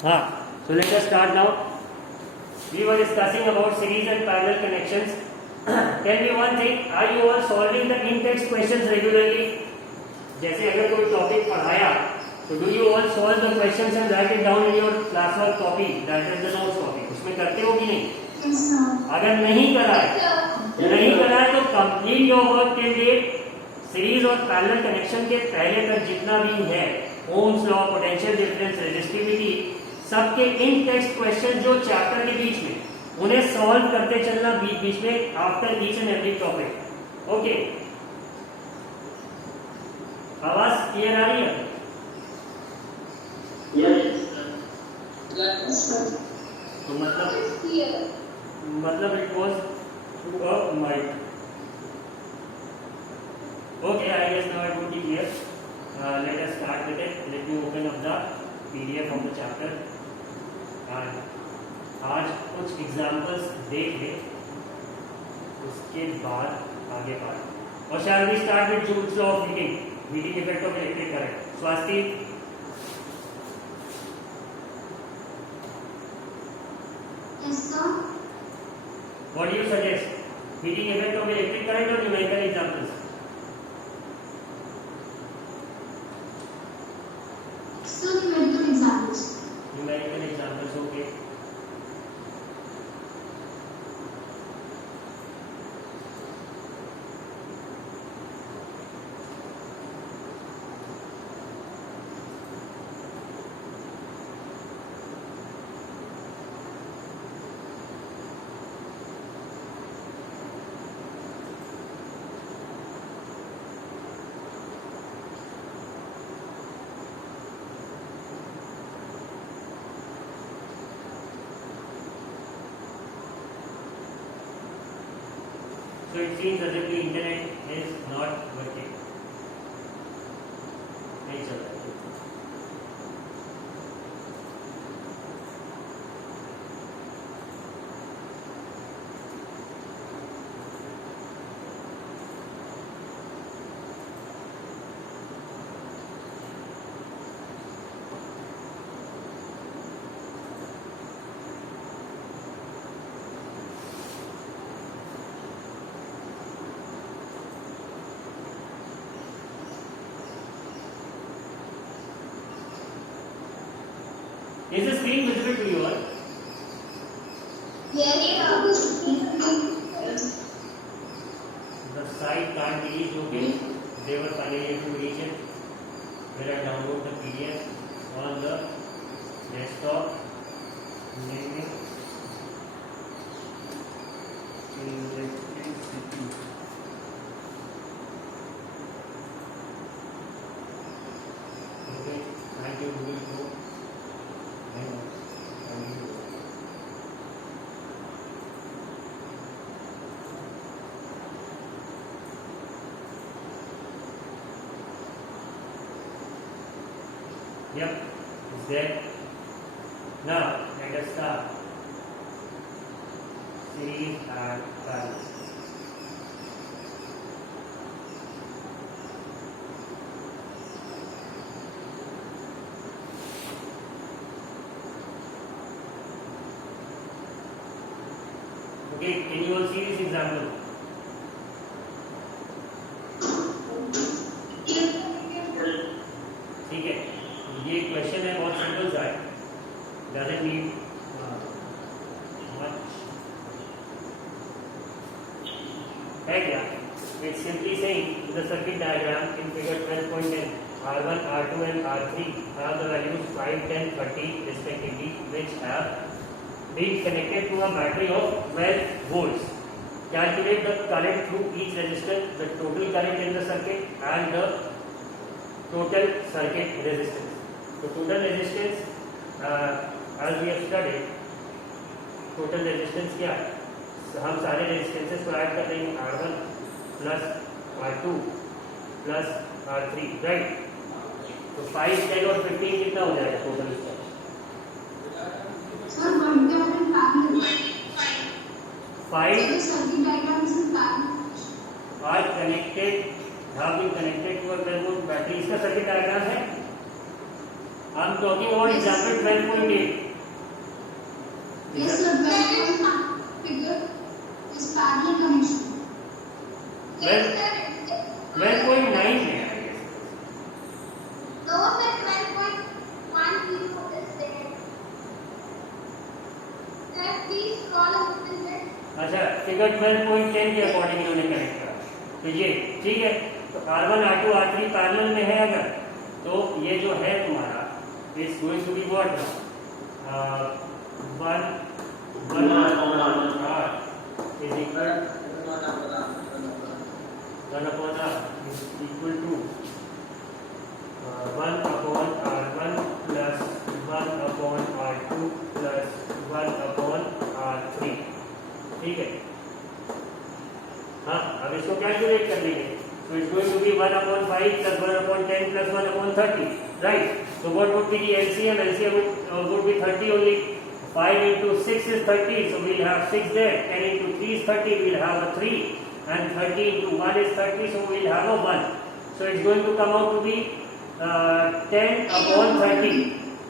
So let us start now. We were discussing about series and parallel connections. Tell me one thing, are you all solving the in-text questions regularly? जैसे अगर कोई topic पढ़ाया तो do you all solve the questions and write it down in your classwork copy, that is the notes copy? उसमें करते हो कि नहीं? Yes, sir. अगर नहीं करा है तो complete your work till date. Series और पैरेलल कनेक्शन के पहले तक जितना भी है, Ohm's law, potential difference, resistivity, सबके इन टेक्स्ट क्वेश्चन जो चैप्टर के बीच में उन्हें सॉल्व करते चलना बीच में after each and every topic. Okay, आवाज क्लियर आ रही है? तो मतलब it was through a mic. Okay, I guess now it would be clear. Let us start with it. Let me open up the PDF of the chapter. And आज कुछ examples देख ले, उसके बाद आगे बढ़े. और shall we start with Joule's law of heating effect of electric current? स्वास्थी. Yes, sir. What do you suggest? Heating effect of electric current or numerical examples? So numerical examples. Numerical examples, okay. So it seems as if the internet is not working. नहीं चल रहा है. Is the screen visible to you all? Yes, The site can't be reached, okay? They were unable to reach it. When I download the PDF on the desktop, name it electricity. Okay, thank you, Google. Yep, it's there. Now let us start series and parallel. Okay, can you all see this example? ठीक है, ये question है, बहुत simple सा है. Doesn't need much. है क्या? It's simply saying the circuit diagram in figure 12.10, R1, R2 and R3 have the values 5, 10, 30 respectively, which have being connected to a battery of 12 volts. Calculate the current through each resistor, the total current in the circuit and the total circuit resistance. So total resistance, as we have studied, total resistance क्या है? हम सारे resistances को add कर देंगे, R1 plus R2 plus R3, right? तो 5, 10 और 15 कितना हो जाएगा टोटल इसका? sir, one term in parallel. 5 So the circuit diagrams in parallel. are connected, have been connected to a 12 volt battery. इसका सर्किट डायग्राम है, I am talking about example 12.8. Yes, sir. Figure is parallel connection. Well, 12.9 है. No, sir. 12.10 is there. Sir, please scroll a little bit. अच्छा, figure 12.10 के according इन्होंने connect करा. तो ये ठीक है. तो R1 R2 R3 पैरेलल में है अगर, तो ये जो है तुम्हारा is going to be what now 1 is equal 1 upon R is equal to 1 upon R1 plus 1 upon R2 plus 1 upon R3. ठीक है. हाँ, अब इसको कैलकुलेट कर लेंगे. So it's going to be 1 upon 5 plus 1 upon 10 plus 1 upon 30. Right? So what would be the LCM? LCM would be 30 only. 5 into 6 is 30, so we'll have 6 there. 10 into 3 is 30, we'll have a 3. And 30 into 1 is 30, so we'll have a 1. So it's going to come out to be 10 upon 30.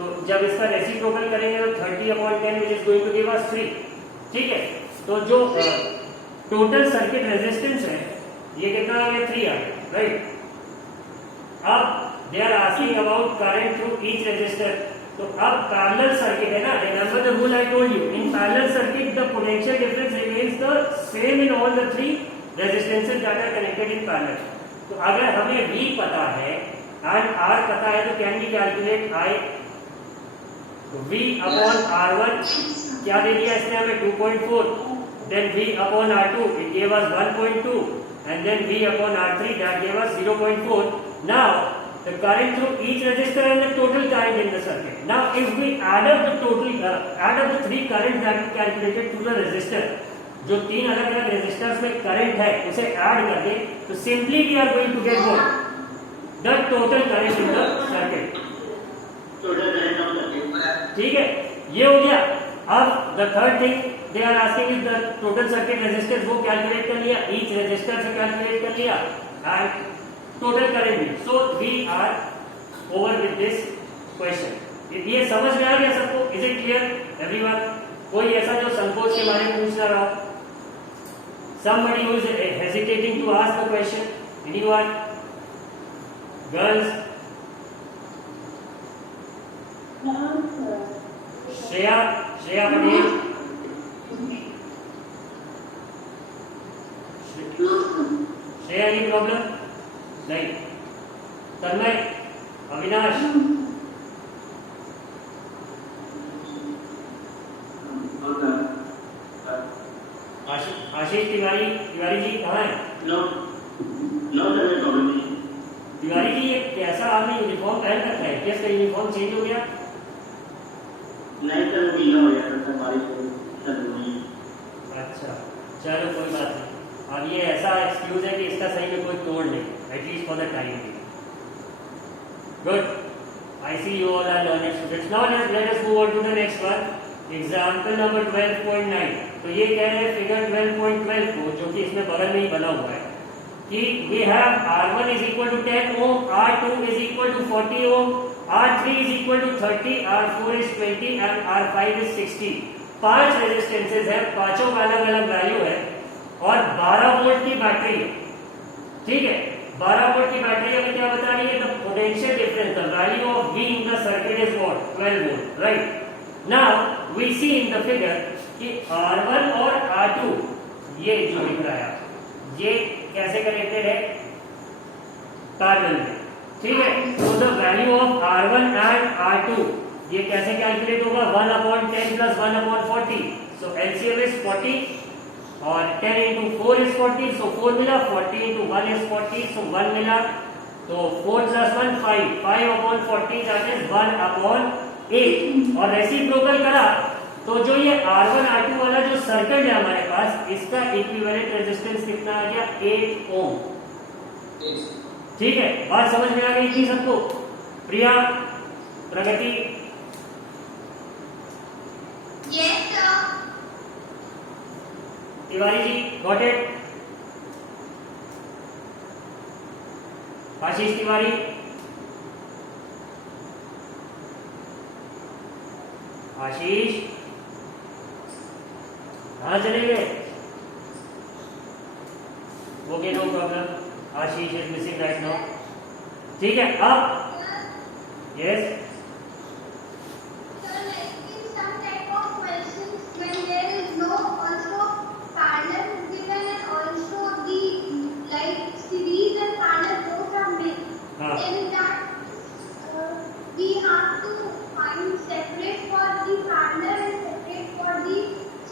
तो जब इसका reciprocal करेंगे तो 30 upon 10 which is going to give us 3. ठीक है. तो जो total circuit resistance है ये कितना आ गया 3 आ गया. राइट. अब they are asking about current through each resistor. तो अब पैरेलल सर्किट है ना. Remember the rule I told you. In parallel circuit the potential difference remains the same in all the 3 resistances that are connected in parallel. तो अगर हमें V पता है and R पता है तो can we calculate I. V upon R1 क्या दे दिया इसने हमें 2.4. Then V upon R2 it gave us 1.2 and then V upon R3 that gave us 0.4. Now the current through each resistor and the total current in the circuit. Now if we add up the three currents that we calculated through the resistor, जो 3 अलग-अलग resistors में current है उसे add कर दें तो simply we are going to get what the total current in the circuit. ठीक है, ये हो गया. अब the third thing they are asking is the total circuit resistance. वो कैलकुलेट कर लिया, ईच रेजिस्टर से कैलकुलेट कर लिया एंड टोटल करंट भी. So we are over with this question. ये समझ में आ गया सबको? Is it clear everyone? कोई ऐसा जो संकोच के बारे में पूछ ना रहा हो? Somebody who is hesitating to ask the question? Anyone? Girls? Shreya Patel? Shreya, any problem? नहीं. तन्मय? अविनाश? आशीष तिवारी जी कहाँ है? तिवारी जी ये कैसा आपने यूनिफॉर्म पहन रखा है? क्या इसका यूनिफॉर्म चेंज हो गया? नहीं सर, गीला हो गया सर, बारिश हो गई. अच्छा, चलो कोई बात नहीं. अब ये ऐसा एक्सक्यूज है कि इसका सही में कोई तोड़ नहीं, at least for the time being. Good. I see you all are learned students. Now let us move on to the next one. Example number 12.9. तो ये कह रहे हैं फिगर 12.12 को, जो कि इसमें बगल में ही बना हुआ है, कि we have R1 is equal to 10 ohm, R2 is equal to 40 ohm, R3 is equal to 30, R4 is 20 and R5 is 60. 5 resistances है, पांचों का अलग अलग वैल्यू है और 12 वोल्ट की बैटरी है. ठीक है, 12 वोल्ट की बैटरी हमें क्या बता रही है? The potential difference, the value of V in the circuit is what? 12 volt. Right. Now we see in the figure कि R1 और R2 ये जो दिख रहा है ये कैसे कनेक्टेड है? पैरेलल में. ठीक है. तो the value of R1 and R2 ये कैसे कैलकुलेट होगा? 1 upon 10 plus 1 upon 40. So LCM is 40 और 10 into 4 is 40. So 4 मिला, 40 into 1 is 40. So 1 मिला, तो 4 plus 1 5. 5 upon 40 that is 1 upon 8. और रेसिप्रोकल करा तो जो ये R1 R2 वाला जो सर्किट है हमारे पास, इसका इक्विवेलेंट रेजिस्टेंस कितना आ गया? 8 ओम. ठीक है, बात समझ में आ गई थी सबको? Priya, Pragati? Yes, sir. Tiwari ji got it? Ashish Tiwari? Ashish कहाँ चले गए? Okay no problem, Ashish is missing right now. ठीक है, अब yes So, like in some type of questions, when there is no also parallel given and also the like series and parallel both are mixed, हाँ in that we have to find separate for the parallel and separate for the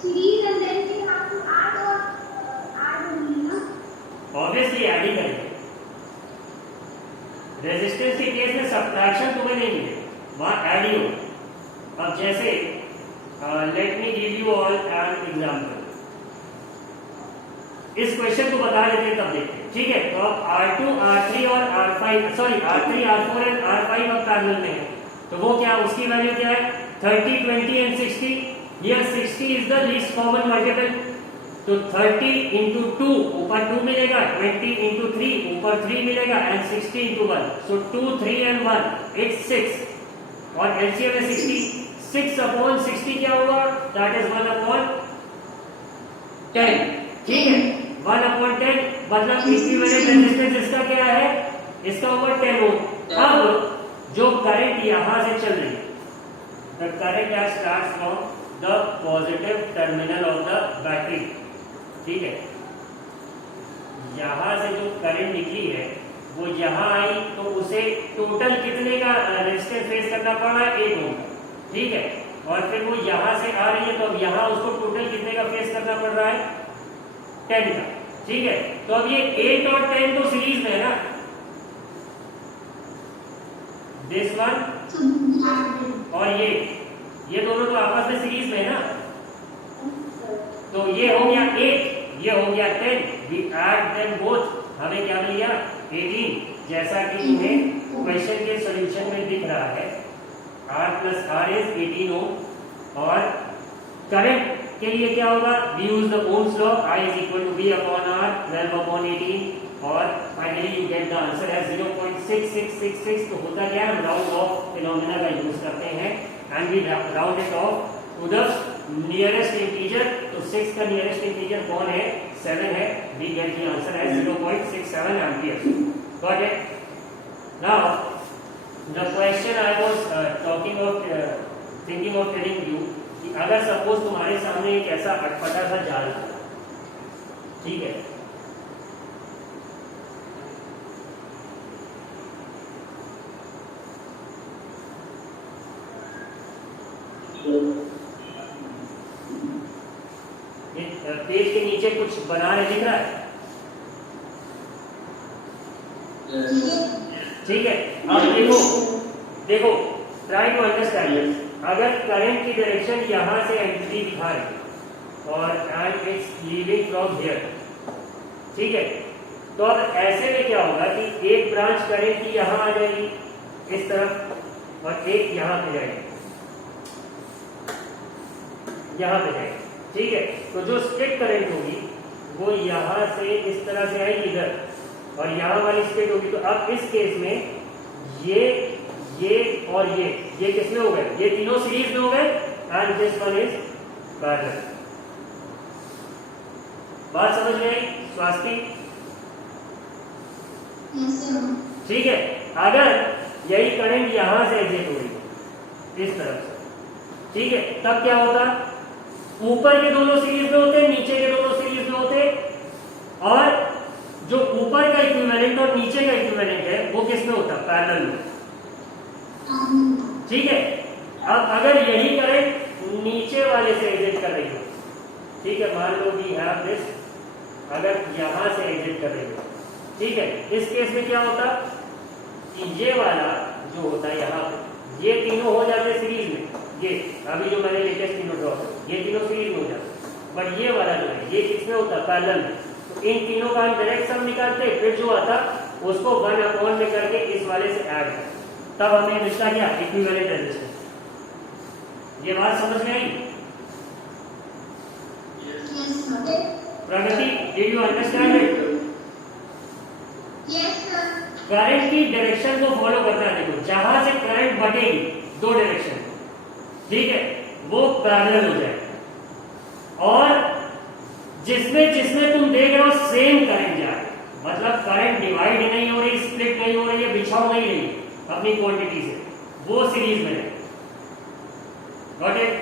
series, and then we have to add or add only, na? Obviously adding करेंगे। Resistance के case में subtraction तुम्हें नहीं मिलेगा, वहां adding होगा। अब जैसे let me give you all an example, इस क्वेश्चन को बता देते हैं तब देखते हैं। ठीक है, तो अब R2 R3 और R5 sorry R3 R4 and R5 अब पैरेलल में है, तो वो क्या, उसकी वैल्यू क्या है 30 20 and 60। Here 60 is the least common multiple, तो 30 इंटू 2 ऊपर 2 मिलेगा, 20 इंटू 3 ऊपर 3 मिलेगा and 60 into 1, so 2 3 and 1 it's 6 और एलसीएम है 60। 6 अपॉन 60 क्या होगा, दैट इज 1 अपॉन 10। ठीक है, 1 अपॉन 10 मतलब इक्विवेलेंट रेजिस्टेंस इसका क्या है, इसका होगा 10 ओम। अब जो करंट यहां से चल रही है, the current that starts from the positive terminal of the battery, ठीक है, यहां से जो करंट निकली है वो यहां आई, तो उसे टोटल कितने का रेजिस्टेंस फेस करना पड़ रहा है, 8 ओम। ठीक है, और फिर वो यहां से आ रही है, तो अब यहां उसको टोटल कितने का फेस करना पड़ रहा है, 10 का। ठीक है, तो अब ये 8 और 10 तो सीरीज में है ना, दिस वन और ये दोनों तो आपस में सीरीज में है ना, तो ये हो गया 8, ये हो गया 10, वी ऐड देम बोथ, हमें क्या मिल गया 18, जैसा कि तुम्हें क्वेश्चन के सॉल्यूशन में दिख रहा है। R plus R is 18 ohm, और करंट के लिए क्या होगा, we use the Ohm's law, I is equal to V upon R 12 upon 18, और finally you get the answer as 0.6666। तो होता क्या है, हम राउंड ऑफ फिनोमेना का यूज करते हैं and we round it off to the nearest integer. तो 6 का नियरेस्ट इंटीजर कौन है, 7 है, we gate the answer as 0.67 ampere. Got it? Now the question I was talking about, thinking of telling you, कि अगर suppose तुम्हारे सामने एक ऐसा अटपटा सा जाल था, ठीक है, पेज के नीचे कुछ बना रहे, दिख रहा है? ठीक है, अब देखो ट्राई टू अंडरस्टैंड, अगर करंट की डायरेक्शन यहां से एंट्री दिखा रही और and it's leaving from here, ठीक है, तो अब ऐसे में क्या होगा कि एक ब्रांच करंट की यहां आ जाएगी इस तरफ, और एक यहां पे जाएगी, यहां पे जाएगी। ठीक है, तो जो स्ट्रेट करंट होगी वो यहां से इस तरह से आएगी इधर, और यहां वाली स्ट्रेट होगी। तो अब इस केस में ये और ये किसमें हो गए, ये तीनों सीरीज में हो गए, and this one is parallel. बात समझ में आई स्वास्थी? ठीक है, अगर यही करंट यहां से एग्जिट हो रही इस तरफ से, ठीक है, तब क्या होता, ऊपर के दोनों सीरीज में होते, नीचे के दोनों सीरीज में होते, और जो ऊपर का इक्विवेलेंट और नीचे का इक्विवेलेंट है वो किस में होता, पैरेलल में। ठीक है, अब अगर यही करंट नीचे वाले से एग्जिट कर रही हो, ठीक है, मान लो वी हैव दिस, अगर यहां से एग्जिट कर रही हो, ठीक है, इस केस में क्या होता कि ये वाला जो होता है यहाँ पे, ये तीनों हो जाते सीरीज में, ये अभी जो मैंने लेटेस्ट तीनों ड्रॉ किया, ये तीनों सीरीज में हो जाते, बट ये वाला जो है ये किसमें होता, पैरेलल में। तो इन तीनों का हम डायरेक्ट सम निकालते, फिर जो आता उसको 1 अपॉन में करके इस वाले से ऐड करते, तब हमें मिलता क्या, इक्विवेलेंट रेजिस्टेंस। ये बात समझ में आई? Pragati, did you understand it? Yes, sir. Current की डायरेक्शन को फॉलो करना है। देखो जहां से करंट बढ़ेगी, दो डायरेक्शन, ठीक है, वो पैरेलल हो जाएगा, और जिसमें जिसमें तुम देख रहे हो सेम करंट जा रहा है, मतलब करंट डिवाइड नहीं हो रही, स्प्लिट नहीं हो रही है, बिछाव नहीं रही अपनी क्वांटिटी से, वो सीरीज में है। Got it?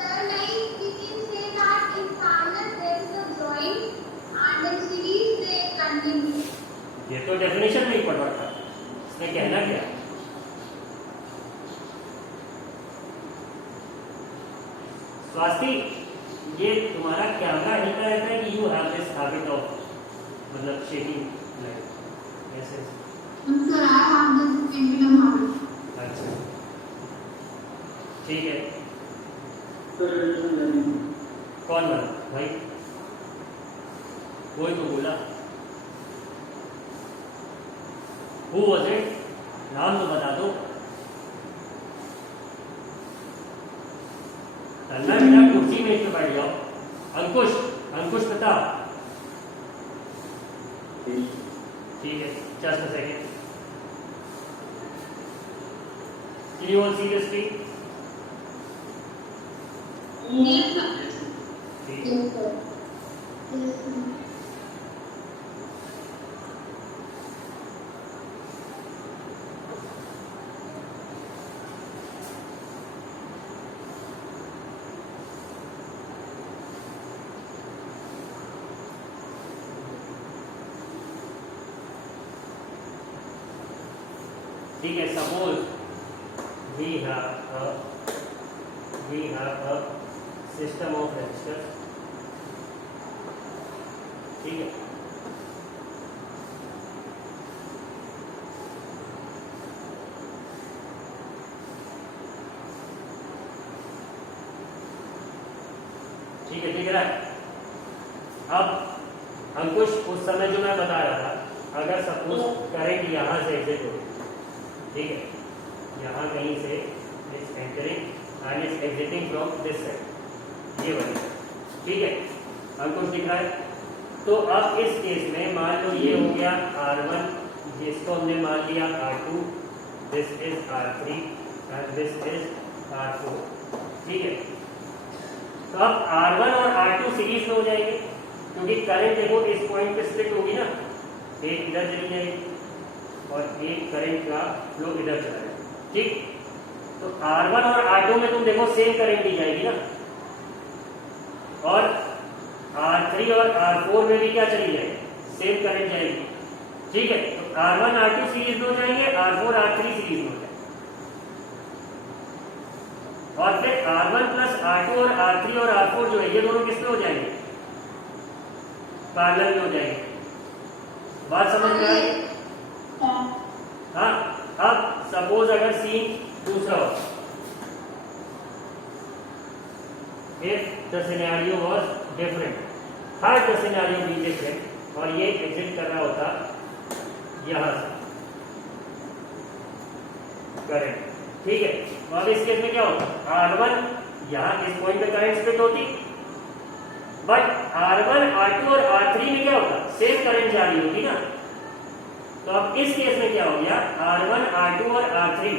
Sir, like we can say that in parallel there is a joint and in series they continue. ये तो डेफिनेशन में ही पढ़ रखा था, इसमें कहना क्या? स्वाति, ये तुम्हारा कैमरा हिलता रहता है कि you have this habit of मतलब शेकिंग लाइक ऐसे? Sir, I have this pendulum habit. अच्छा, ठीक है। कौन बना भाई? कोई तो बोला। Who was it? नाम तो बता दो। तन्ना बेटा कुर्सी में इसमें बैठ जाओ। अंकुश, अंकुश पता? ठीक है, just a second. Can you all see the screen? Yes, sir. ठीक। Yes, sir. Yes, sir. ठीक है, suppose we have a system of resistors, ठीक है, ठीक है, दिख रहा है? अब अंकुश, उस समय जो मैं बता रहा था, अगर सपोज करंट यहां से एग्जिट हो, ठीक है, यहाँ कहीं से is entering and is exiting from this side, ये वाली, ठीक है, अंकुश दिख रहा है? तो अब इस केस में मान लो ये हो गया R1, जिसको हमने मान लिया R2, this is R3 and this is R4, ठीक है। तो अब R1 और R2 सीरीज में हो जाएंगे, क्योंकि करंट देखो इस पॉइंट पे स्प्लिट होगी ना, एक इधर चली जाएगी और एक करंट का फ्लो इधर चला जाएगा, ठीक। तो R1 और R2 में तुम देखो सेम करंट दी जाएगी ना, और R3 और R4 में भी क्या चली जाएगी, सेम करंट जाएगी, ठीक है। तो R1 R2 सीरीज में हो जाएंगे, R4 R3 सीरीज में हो जाएंगे, और फिर R1 प्लस R2 और R3 और R4 जो है ये दोनों किस में हो जाएंगे, पैरेलल में हो जाएंगे। बात समझ में आई? हाँ। अब सपोज अगर सीन दूसरा हो, if the scenario was different, her the scenario be different, और ये एग्जिट कर रहा होता यहां से करंट, ठीक है। तो अब इस केस में क्या होता, R1 यहां इस पॉइंट पे करंट स्प्लिट होती, बट R1 R2 और R3 में क्या होता, सेम करंट जा रही होती ना। तो अब इस केस में क्या हो गया, R1 R2 और R3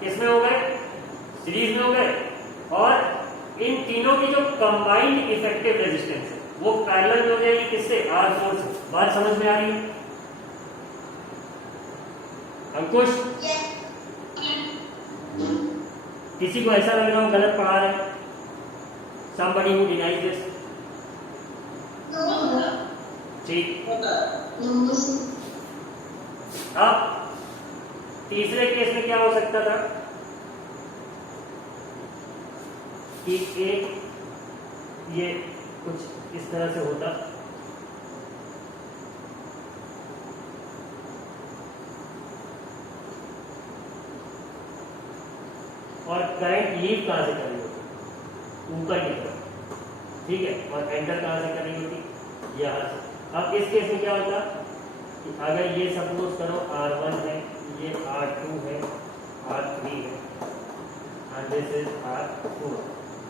किसमें हो गए, सीरीज में हो गए, और इन तीनों की जो कंबाइंड इफेक्टिव रेजिस्टेंस है वो पैरेलल में हो जाएगी किससे, R4 से। बात समझ में आ रही है अंकुश? किसी को ऐसा लग रहा हो गलत पढ़ा रहे हैं? somebody who denies this? ठीक। अब तीसरे केस में क्या हो सकता था कि एक ये कुछ इस तरह से होता, और करंट लीव कहां से कर रही होती, ऊपर की तरफ, ठीक है, और एंटर कहां से कर रही होती, यहां से। अब इस केस में क्या होता कि अगर ये सपोज करो R1 है, ये R2 है, R3 है, एंड दिस इज R4,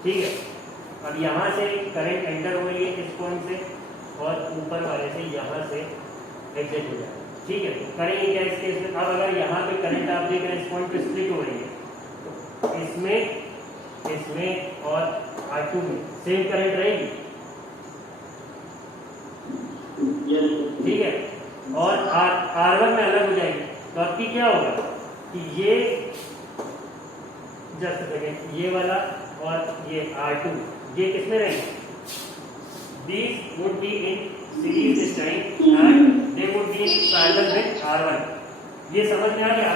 ठीक है। अब यहाँ से करंट एंटर हो रही है इस पॉइंट से, और ऊपर वाले से यहाँ से एग्जिट हो जाएगा, ठीक है। तो करेंगे क्या इस केस में, अब अगर यहाँ पे करंट आप देख रहे हैं इस पॉइंट पे स्प्लिट हो रही है, तो इसमें और R2 में सेम करंट रहेगी, ठीक है, और R1 में अलग हो जाएगी। तो आपकी क्या होगा कि ये जस्ट सेकेंड, ये वाला और ये R2 ये किसमें रहेंगे? These would be in series this time and they would be in parallel with R1। ये समझ में आ गया?